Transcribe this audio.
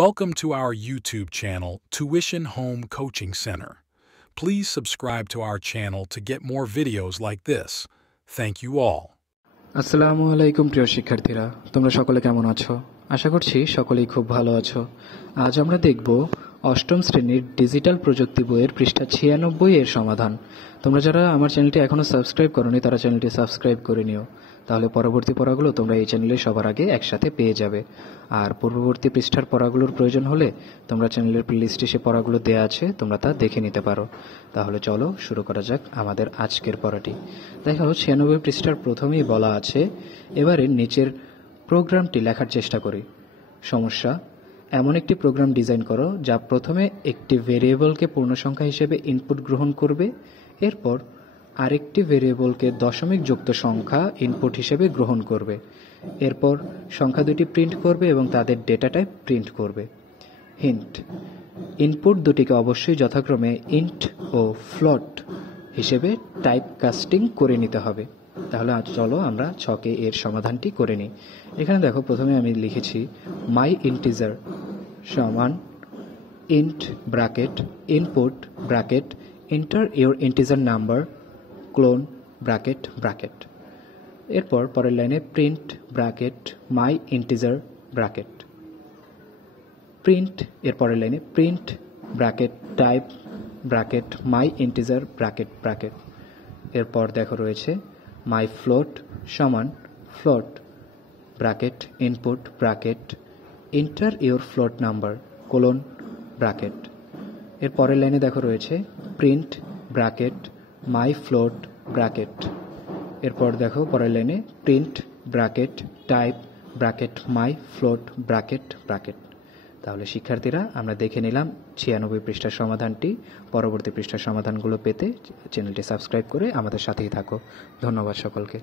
Welcome to our YouTube channel, Tuition Home Coaching Center. Please subscribe to our channel to get more videos like this. Thank you all. আসসালামু আলাইকুম প্রিয় শিক্ষার্থীরা, তোমরা সকলে কেমন আছো? আশা করছি সকলেই খুব ভালো আছো। আজ আমরা দেখব অষ্টম শ্রেণীর ডিজিটাল প্রযুক্তি বইয়ের পৃষ্ঠা 96 এর সমাধান। তোমরা যারা আমার চ্যানেলটি এখনো সাবস্ক্রাইব করোনি তারা চ্যানেলটি সাবস্ক্রাইব করে নিও, তাহলে পরবর্তী পড়াগুলো তোমরা এই চ্যানেলে সবার আগে একসাথে পেয়ে যাবে। আর পূর্ববর্তী পৃষ্ঠার পড়াগুলোর প্রয়োজন হলে তোমরা চ্যানেলের প্লেলিস্টে সে পড়াগুলো দেওয়া আছে, তোমরা তা দেখে নিতে পারো। তাহলে চলো শুরু করা যাক আমাদের আজকের পড়াটি। দেখো 96 পৃষ্ঠার প্রথমেই বলা আছে, এবারে নিচের প্রোগ্রামটি লেখার চেষ্টা করি। সমস্যা: এমন একটি প্রোগ্রাম ডিজাইন করো যা প্রথমে একটি ভেরিয়েবলকে পূর্ণসংখ্যা হিসেবে ইনপুট গ্রহণ করবে, এরপর আরেকটি ভেরিয়েবলকে দশমিক যুক্ত সংখ্যা ইনপুট হিসেবে গ্রহণ করবে, এরপর সংখ্যা দুটি প্রিন্ট করবে এবং তাদের ডেটা টাইপ প্রিন্ট করবে। হিন্ট: ইনপুট দুটিকে অবশ্যই যথাক্রমে ইন্ট ও ফ্লোট হিসেবে টাইপ কাস্টিং করে নিতে হবে। তাহলে আজ চলো আমরা ছকে এর সমাধানটি করে নিই। এখানে দেখো প্রথমে আমি লিখেছি মাই ইন্টিজার সমান int bracket input bracket enter your integer number clone bracket bracket. এরপর পরের লাইনে প্রিন্ট ব্র্যাকেট মাই ইন্টিজার ব্র্যাকেট প্রিন্ট, এর পরের লাইনে প্রিন্ট ব্র্যাকেট টাইপ ব্র্যাকেট মাই ইন্টিজার ব্র্যাকেট ব্র্যাকেট। এরপর দেখো রয়েছে মাই ফ্লোট সমান float bracket input bracket enter your float number colon bracket. এর পরের লাইনে দেখো রয়েছে প্রিন্ট ব্র্যাকেট মাই ফ্লোট ব্র্যাকেট। এরপর দেখো পরের লাইনে প্রিন্ট ব্র্যাকেট টাইপ ব্র্যাকেট মাই ফ্লোট ব্র্যাকেট ব্র্যাকেট। তাহলে শিক্ষার্থীরা আমরা দেখে নিলাম 96 পৃষ্ঠার সমাধানটি। পরবর্তী পৃষ্ঠার সমাধানগুলো পেতে চ্যানেলটি সাবস্ক্রাইব করে আমাদের সাথেই থাকো। ধন্যবাদ সকলকে।